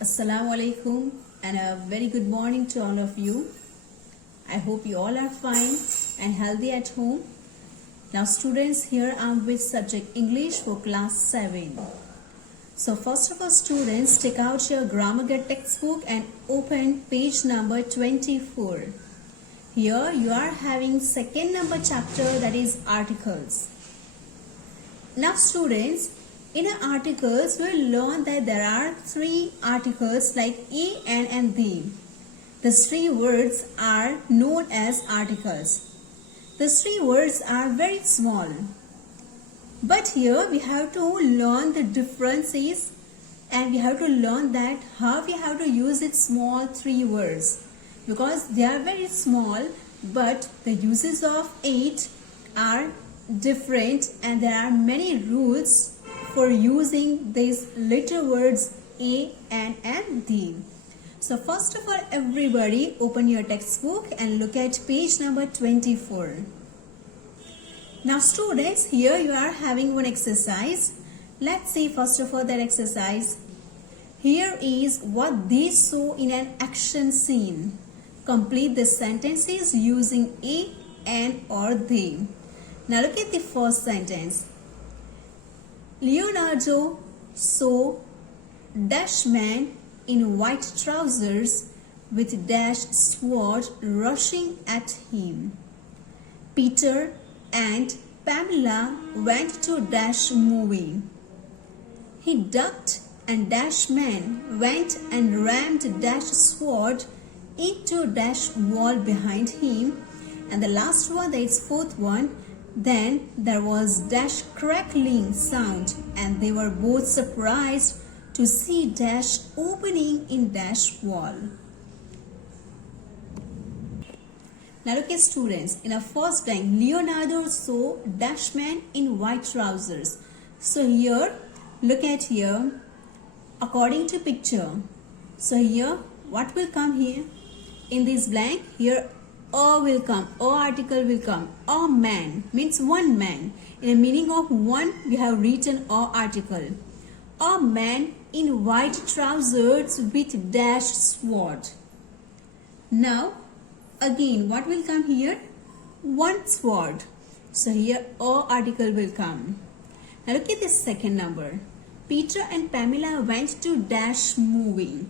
Assalamu alaikum and a very good morning to all of you. I hope you all are fine and healthy at home. Now students, here I am with subject English for class 7. So first of all students, take out your grammar guide textbook and open page number 24. Here you are having second number chapter, that is articles. Now students, in our articles, we will learn that there are three articles like a, an and the. These three words are known as articles. These three words are very small. But here we have to learn the differences and we have to learn that how we have to use its small three words. Because they are very small, but the uses of it are different and there are many rules for using these little words a, an and the. So first of all, everybody open your textbook and look at page number 24. Now students, here you are having one exercise. Let's see first of all that exercise. Here is what they saw in an action scene. Complete the sentences using a, an or they. Now look at the first sentence. Leonardo saw dash man in white trousers with dash sword rushing at him. Peter and Pamela went to dash movie. He ducked and dash man went and rammed dash sword into dash wall behind him. And the last one, that is fourth one. Then there was dash crackling sound and they were both surprised to see dash opening in dash wall. Now look at students, in our first blank, Leonardo saw dash man in white trousers. So here, look at here, according to picture. So here, what will come here? In this blank, here a will come, a article will come. A man means one man. In the meaning of one, we have written a article. A man in white trousers with dash sword. Now, again, what will come here? One sword. So here, a article will come. Now look at this second number. Peter and Pamela went to dash movie.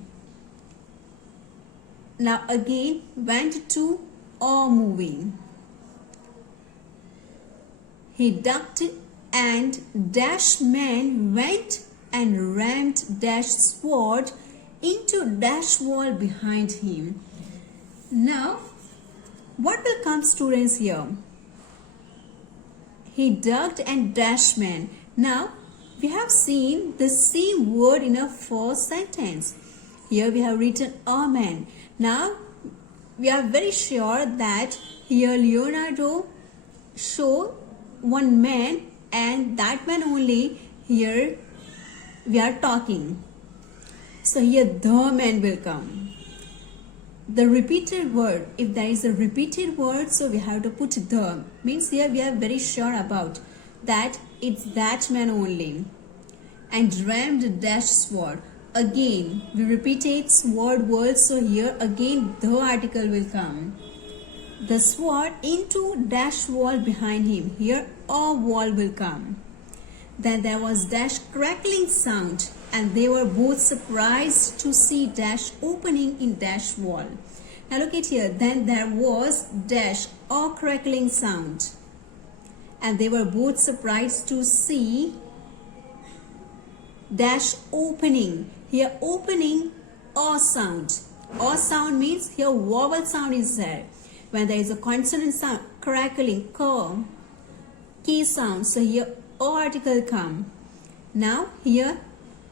Now again, went to a movie. He ducked and dash man went and rammed dash sword into dash wall behind him. Now, what will come students here? He ducked and dash man. Now, we have seen the same word in a first sentence. Here we have written a man. Now, we are very sure that here Leonardo showed one man and that man only here we are talking. So here the man will come. The repeated word, if there is a repeated word, so we have to put the. Means here we are very sure about that it's that man only. And rammed dash sword. Again, we repeated sword word, so here again the article will come. The sword into dash wall behind him. Here a wall will come. Then there was dash crackling sound and they were both surprised to see dash opening in dash wall. Now look at here. Then there was dash a crackling sound and they were both surprised to see dash opening. Here opening a sound. A sound means here vowel sound is there. When there is a consonant sound, crackling, k, key sound. So here a article come. Now here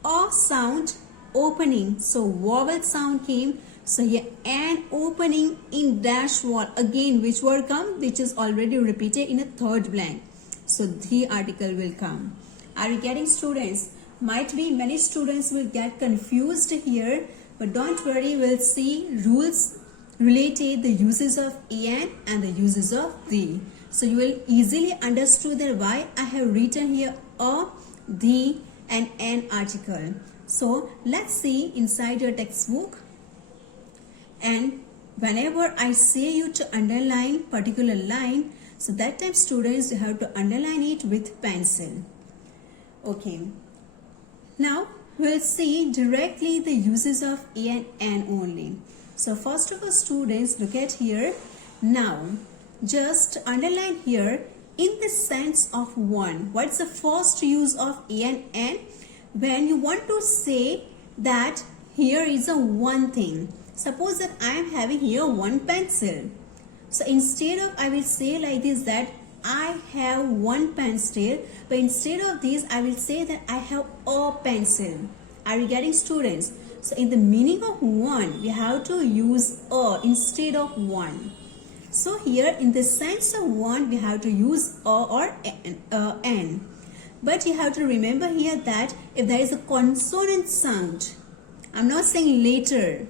a sound opening. So vowel sound came. So here an opening in dash wall. Again which word come? Which is already repeated in a third blank. So the article will come. Are you getting students? Might be many students will get confused here, but don't worry, we'll see rules related the uses of an and the uses of the. So you will easily understand that why I have written here a, the and an article. So let's see inside your textbook, and whenever I say you to underline particular line, so that time students, you have to underline it with pencil. Okay, now we'll see directly the uses of a and an only. So first of all, students, look at here. Now just underline here in the sense of one. What's the first use of a and an? When you want to say that here is a one thing. Suppose that I am having here one pencil. So instead of, I will say like this, that I have one pencil, but instead of this I will say that I have a pencil. Are you getting, students? So in the meaning of one, we have to use a instead of one. So here in the sense of one, we have to use a or an. But you have to remember here that if there is a consonant sound, I'm not saying later,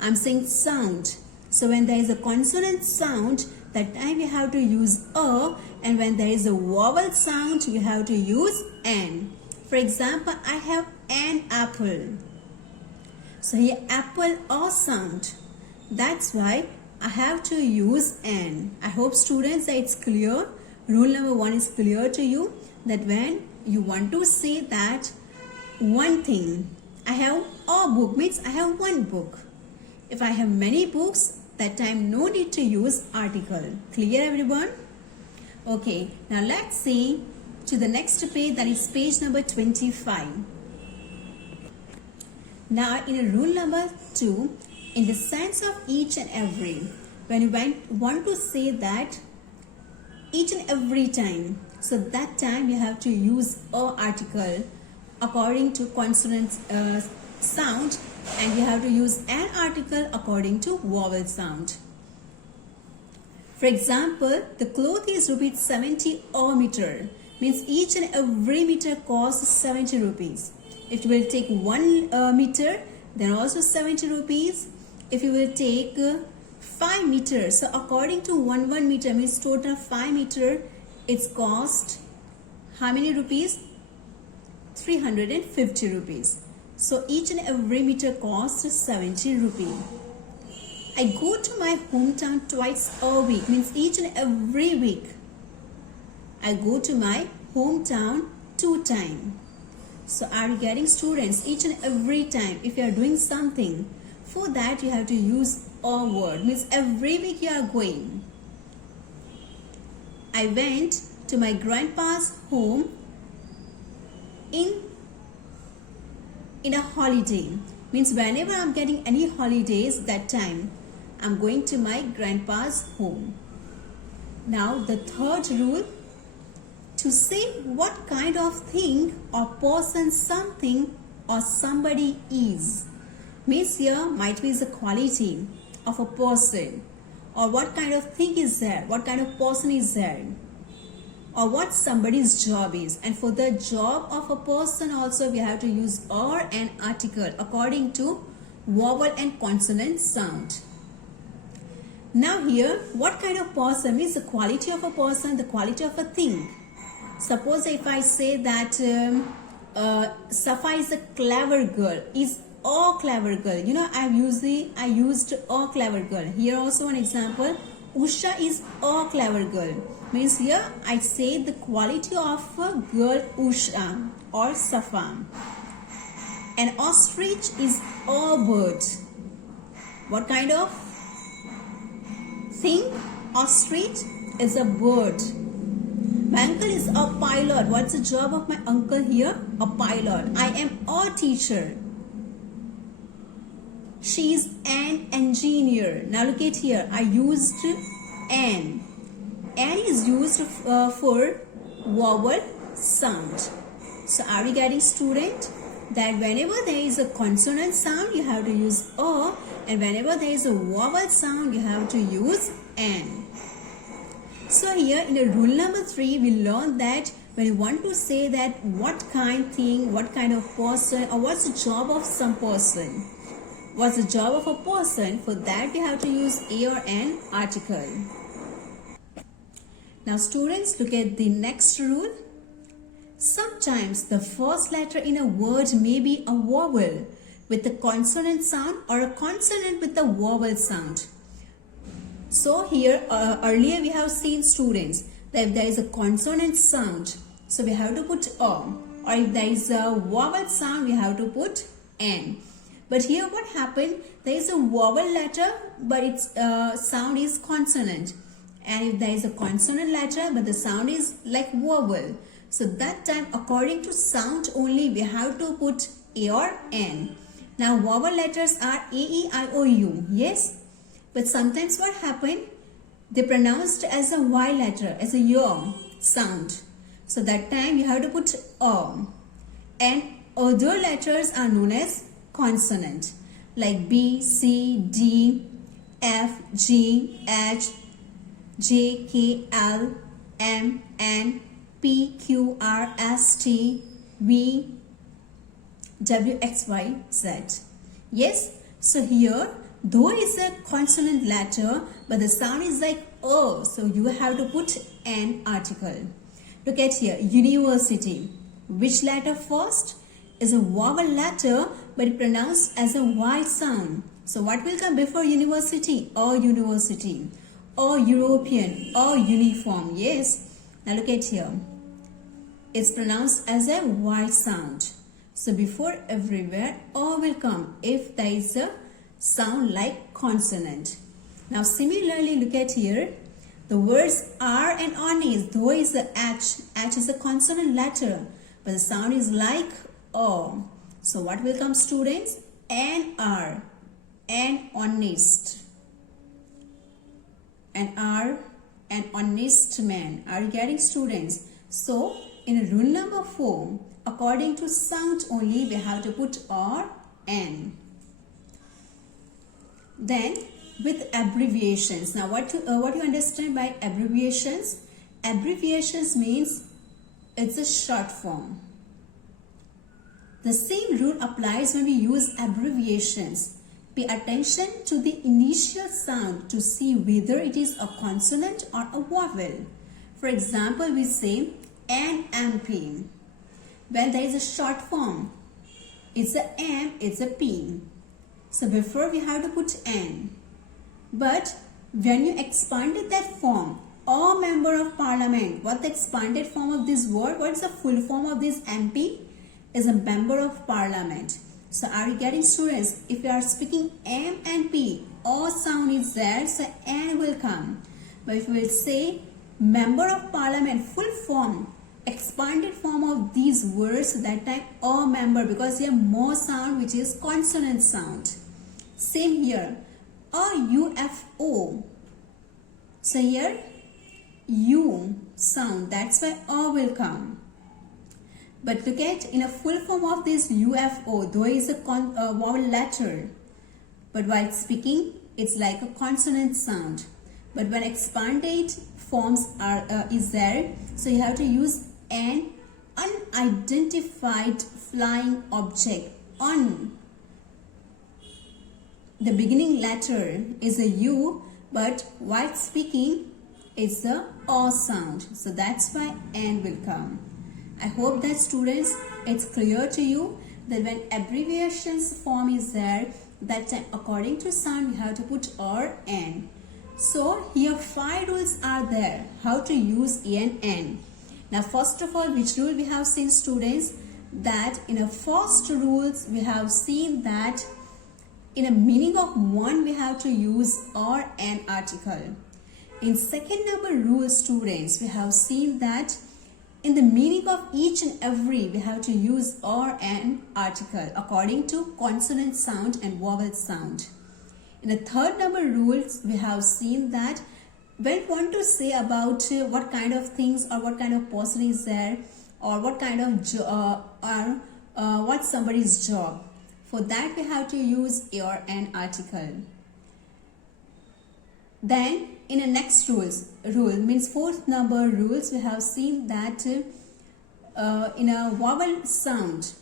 I'm saying sound. So when there is a consonant sound, that time we have to use a, and when there is a vowel sound, we have to use an. For example, I have an apple. So here apple or sound. That's why I have to use an. I hope, students, that it's clear. Rule number 1 is clear to you, that when you want to say that one thing, I have a book, means I have one book. If I have many books, that time no need to use article. Clear, everyone? Okay, now let's see to the next page, that is page number 25. Now in a rule number 2, in the sense of each and every, when you want to say that each and every time, so that time you have to use a article according to consonant sound, and you have to use an article according to vowel sound. For example, the cloth is rupees 70 a meter, means each and every meter costs 70 rupees. If you will take 1 meter, then also 70 rupees. If you will take 5 meters, so according to 1 meter means total 5 meter, it's cost how many rupees? 350 rupees. So each and every meter costs 70 rupees. I go to my hometown twice a week, means each and every week. I go to my hometown 2 times. So are you getting, students? Each and every time, if you are doing something, for that you have to use a word, means every week you are going. I went to my grandpa's home in a holiday, means whenever I'm getting any holidays, that time I'm going to my grandpa's home. Now the third rule, to say what kind of thing or person something or somebody is, means here might be the quality of a person, or what kind of thing is there, what kind of person is there, or what somebody's job is. And for the job of a person also we have to use or an article according to vowel and consonant sound. Now here, what kind of person means the quality of a person, the quality of a thing. Suppose if I say that Safa is a clever girl, is a clever girl. You know, I used a clever girl. Here also an example, Usha is a clever girl. Means here I say the quality of a girl Usha or Safa. An ostrich is a bird. What kind of thing? Ostrich is a bird. My uncle is a pilot. What's the job of my uncle here? A pilot. I am a teacher. She is an engineer. Now look at here. I used an. An is used for vowel sound. So are we getting, student? That whenever there is a consonant sound, you have to use a, and whenever there is a vowel sound, you have to use an. So here in the rule number 3, we learned that when you want to say that what kind thing, what kind of person, or what's the job of some person, what's the job of a person, for that you have to use a or an article. Now students, look at the next rule. Sometimes the first letter in a word may be a vowel with a consonant sound or a consonant with a vowel sound. So here earlier we have seen students that if there is a consonant sound, so we have to put O, or if there is a vowel sound, we have to put N. But here what happened, there is a vowel letter but its sound is consonant, and if there is a consonant letter but the sound is like vowel, so that time according to sound only we have to put A or N. Now vowel letters are A, E, I, O, U, yes, but sometimes what happened, they pronounced as a Y letter, as a Y sound, so that time you have to put O. And other letters are known as consonant, like B, C, D, F, G, H, J, K, L, M, N, P, Q, R, S, T, V, W, X, Y, Z. Yes, so here though it's a consonant letter but the sound is like O, so you have to put an article. Look at here, university. Which letter first? Is a vowel letter but it pronounced as a Y sound. So what will come before university? Or university, or European, or uniform. Yes. Now look at here. It's pronounced as a Y sound. So before everywhere O will come if there is a sound like consonant. Now similarly look at here. The words R and honest, though is the H is a consonant letter but the sound is like O. So what will come, students? N, R, and honest, and R, and honest man. Are you getting, students? So in rule number 4, according to sound only we have to put R, N. Then with abbreviations. Now what you understand by abbreviations? Abbreviations means it's a short form. The same rule applies when we use abbreviations. Pay attention to the initial sound to see whether it is a consonant or a vowel. For example, we say NMP. When there is a short form, it's a M, it's a P. So before we have to put N. But when you expanded that form, or member of parliament, what the expanded form of this word, what is the full form of this MP? Is a member of parliament. So are you getting, students? If you are speaking M and P, O sound is there, so N will come. But if we will say member of parliament, full form, expanded form of these words, that time O member, because they have more sound which is consonant sound. Same here, UFO. So here U sound, that's why O will come. But look at, in a full form of this UFO, though is a vowel letter, but while speaking it's like a consonant sound. But when expanded forms is there, so you have to use an unidentified flying object. Un, the beginning letter is a U, but while speaking it's a O sound, so that's why N will come. I hope that, students, it's clear to you that when abbreviations form is there, that time according to sound we have to put or N. So here 5 rules are there how to use E and N. Now first of all, which rule we have seen, students? That in a first rules we have seen that in a meaning of one we have to use or an article. In second number rule, students, we have seen that in the meaning of each and every, we have to use or an article according to consonant sound and vowel sound. In the third number rules, we have seen that when we want to say about what kind of things or what kind of person is there, or what kind of what's somebody's job, for that we have to use or an article. Then in the next rule means fourth number rules, we have seen that in a vowel sound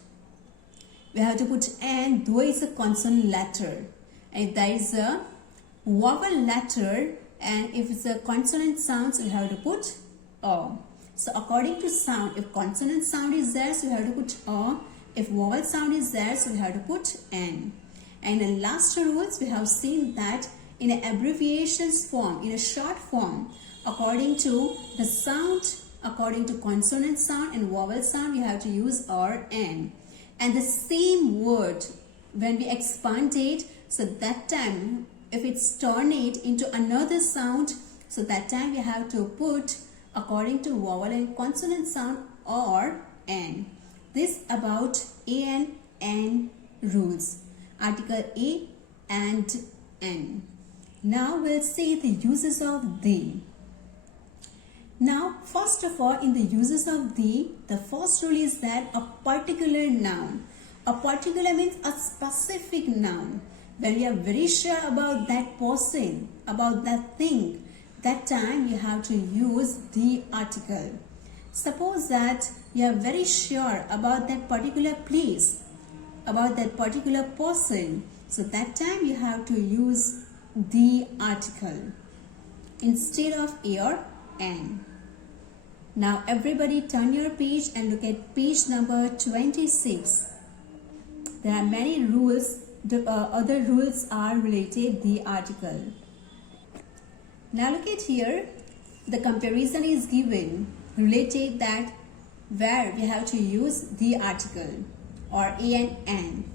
we have to put N, though it's a consonant letter, and if there is a vowel letter and if it's a consonant sound, so we have to put O. So according to sound, if consonant sound is there, so we have to put a. If vowel sound is there, so we have to put n. And in last rules, we have seen that in an abbreviations form, in a short form, according to the sound, according to consonant sound and vowel sound, we have to use or n. And the same word, when we expand it, so that time, if it's turned into another sound, so that time we have to put according to vowel and consonant sound or n. This about a and n rules. Article a and n. Now we'll see the uses of the. Now, first of all, in the uses of the first rule is that a particular noun. A particular means a specific noun. When we are very sure about that person, about that thing, that time you have to use the article. Suppose that you are very sure about that particular place, about that particular person. So that time you have to use the article instead of a or n. Now everybody turn your page and look at page number 26. There are many rules. The other rules are related the article. Now look at here. The comparison is given related that where we have to use the article or a and n.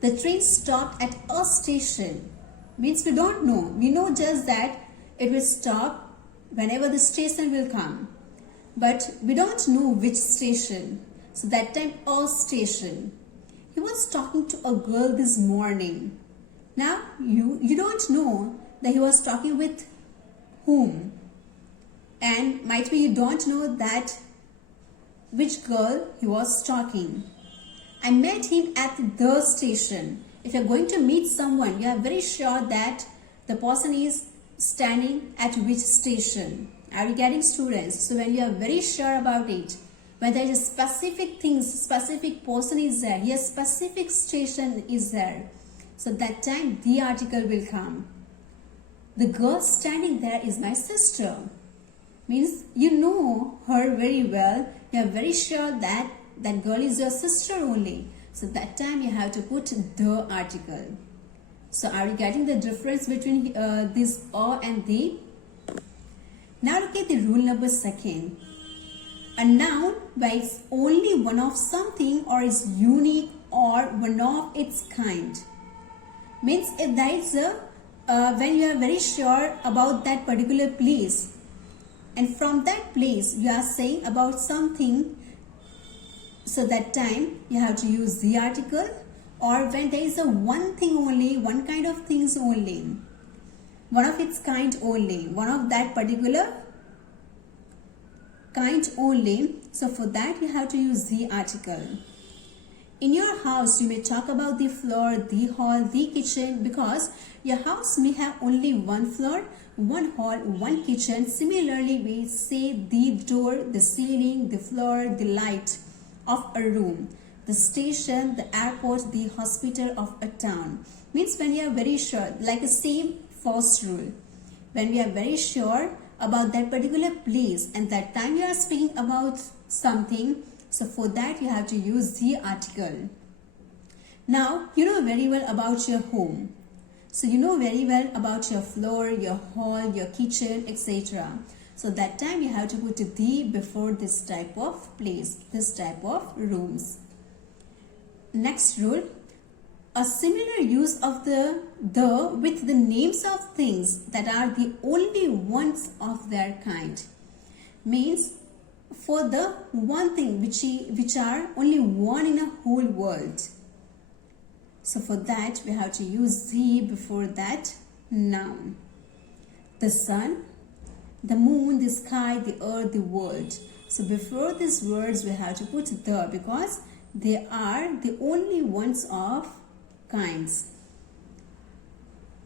The train stopped at a station. Means we don't know. We know just that it will stop whenever the station will come. But we don't know which station. So that time a station. He was talking to a girl this morning. Now you don't know that he was talking with whom. And might be you don't know that which girl he was talking. I met him at the station. If you're going to meet someone, you are very sure that the person is standing at which station. Are you getting, students? So when you are very sure about it, when there is a specific things, specific person is there, here specific station is there. So that time the article will come. The girl standing there is my sister. Means you know her very well. You are very sure that that girl is your sister only. So that time you have to put the article. So are you getting the difference between this a and the? Now look at the rule number 2. A noun by its only one of something or is unique or one of its kind. Means if there is a when you are very sure about that particular place, and from that place you are saying about something, so that time you have to use the article, or when there is a one thing only, one kind of things only, one of its kind only, one of that particular kind only. So for that you have to use the article. In your house you may talk about the floor, the hall, the kitchen, because your house may have only one floor, one hall, one kitchen. Similarly we say the door, the ceiling, the floor, the light of a room, the station, the airport, the hospital of a town. Means when you are very sure, like the same first rule, when we are very sure about that particular place and that time you are speaking about something, so for that you have to use the article. Now you know very well about your home, so you know very well about your floor, your hall, your kitchen, etc. So that time you have to put the before this type of place, this type of rooms. Next rule, a similar use of the with the names of things that are the only ones of their kind. Means for the one thing which are only one in a whole world. So for that we have to use the before that noun. The sun, the moon, the sky, the earth, the world. So before these words we have to put the, because they are the only ones of kinds.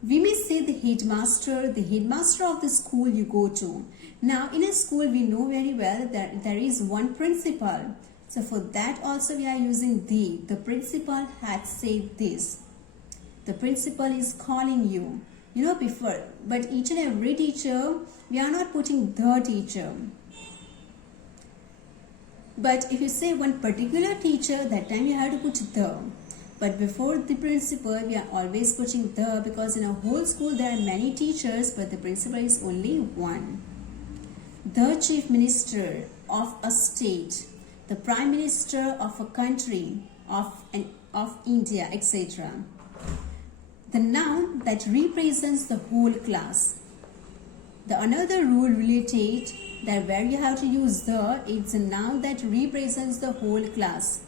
We may say the headmaster of the school you go to. Now in a school we know very well that there is one principal. So for that also we are using the. The principal had said this. The principal is calling you. You know before, but each and every teacher, we are not putting the teacher. But if you say one particular teacher, that time you have to put the. But before the principal, we are always putting the, because in a whole school there are many teachers, but the principal is only one. The chief minister of a state, the prime minister of a country, of India, etc. The noun that represents the whole class. The another rule related that where you have to use the, it's a noun that represents the whole class.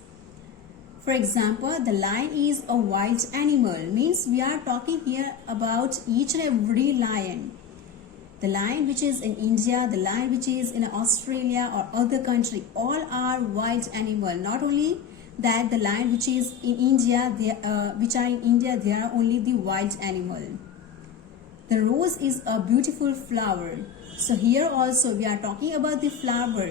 For example, the lion is a wild animal, means we are talking here about each and every lion. The lion which is in India, the lion which is in Australia or other country, all are wild animal. Not only that, the lion which is in India, they are only the wild animal. The rose is a beautiful flower. So here also we are talking about the flower,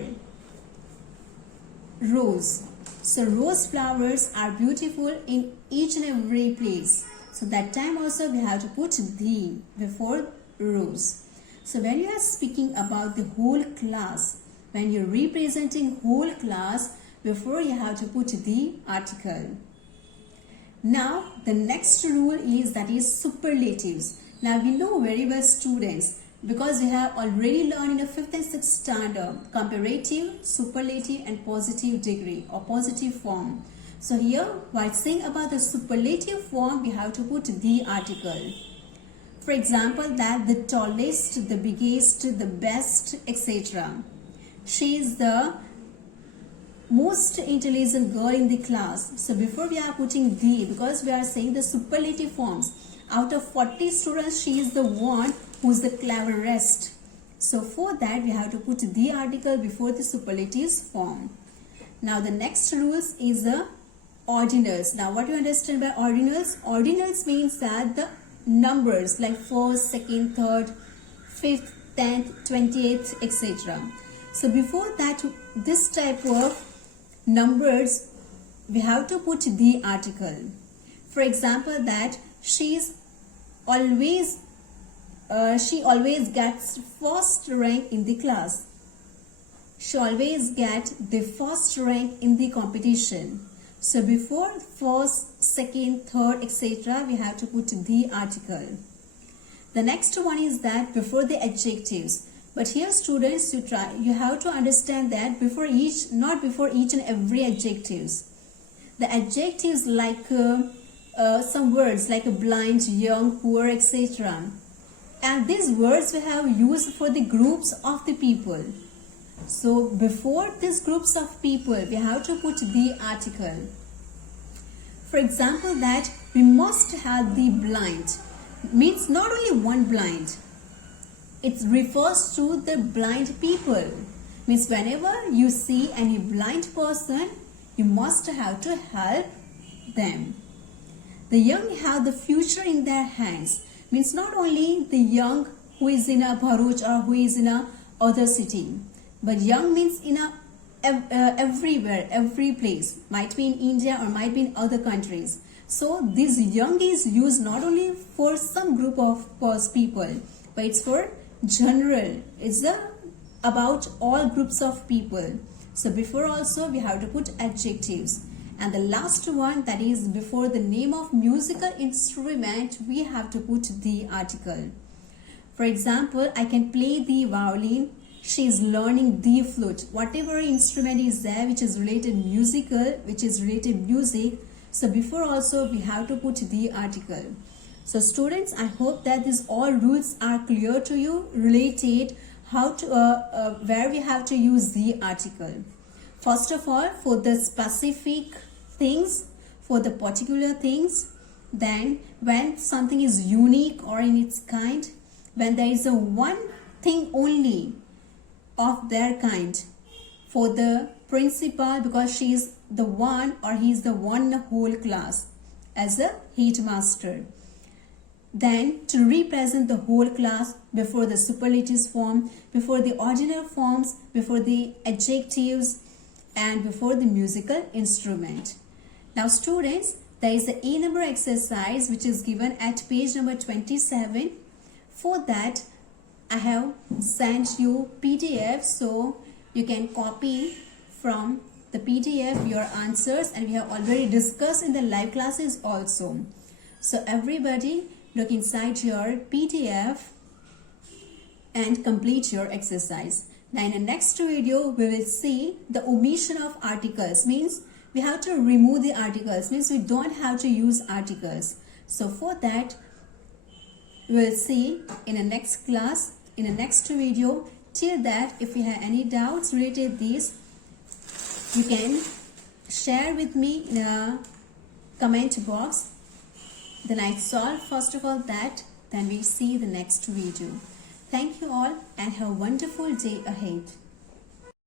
rose. So rose flowers are beautiful in each and every place. So that time also we have to put the before rose. So when you are speaking about the whole class, when you're representing whole class, before you have to put the article. Now the next rule is that is superlatives. Now we know very well, students, because we have already learned in the 5th and 6th standard comparative, superlative and positive degree or positive form. So here while saying about the superlative form, we have to put the article. For example, that the tallest, the biggest, the best, etc. She is the most intelligent girl in the class. So before we are putting the, because we are saying the superlative forms, out of 40 students, she is the one who is the cleverest. So for that, we have to put the article before the superlatives form. Now the next rules is the ordinals. Now what you understand by ordinals? Ordinals means that the numbers like 1st, 2nd, 3rd, 5th, 10th, 28th, etc. So before that, this type of numbers, we have to put the article. For example, that she always gets first rank in the class. She always gets the first rank in the competition. So before 1st, 2nd, 3rd, etc., we have to put the article. The next one is that before the adjectives. But here, students, you have to understand that before each, not before each and every adjectives. The adjectives like some words like blind, young, poor, etc. And these words we have used for the groups of the people. So before these groups of people, we have to put the article. For example, that we must have the blind. Means not only one blind. It refers to the blind people. Means whenever you see any blind person, you must have to help them. The young have the future in their hands. Means not only the young who is in a Bharuch or who is in a other city, but young means in a everywhere, every place. Might be in India or might be in other countries. So this young is used not only for some group of people, but it's for general. It's about all groups of people. So before also we have to put adjectives. And the last one, that is before the name of musical instrument, we have to put the article. For example, I can play the violin. She is learning the flute. Whatever instrument is there which is related musical, which is related music. So before also we have to put the article. So students, I hope that these all rules are clear to you related how to where we have to use the article. First of all, for the specific things, for the particular things, then when something is unique or in its kind, when there is a one thing only of their kind, for the principal, because she is the one or he is the one in the whole class as a headmaster. Then to represent the whole class, before the superlatives form, before the ordinal forms, before the adjectives, and before the musical instrument. Now students, there is a A number exercise which is given at page number 27. For that, I have sent you PDF, so you can copy from the PDF, your answers, and we have already discussed in the live classes also. So everybody look inside your PDF and complete your exercise. Now in the next video, we will see the omission of articles. Means we have to remove the articles. Means we don't have to use articles. So for that, we will see in the next class, in the next video. Till that, if you have any doubts related to this, you can share with me in a comment box. Then I solve first of all that, then we see the next video. Thank you all and have a wonderful day ahead.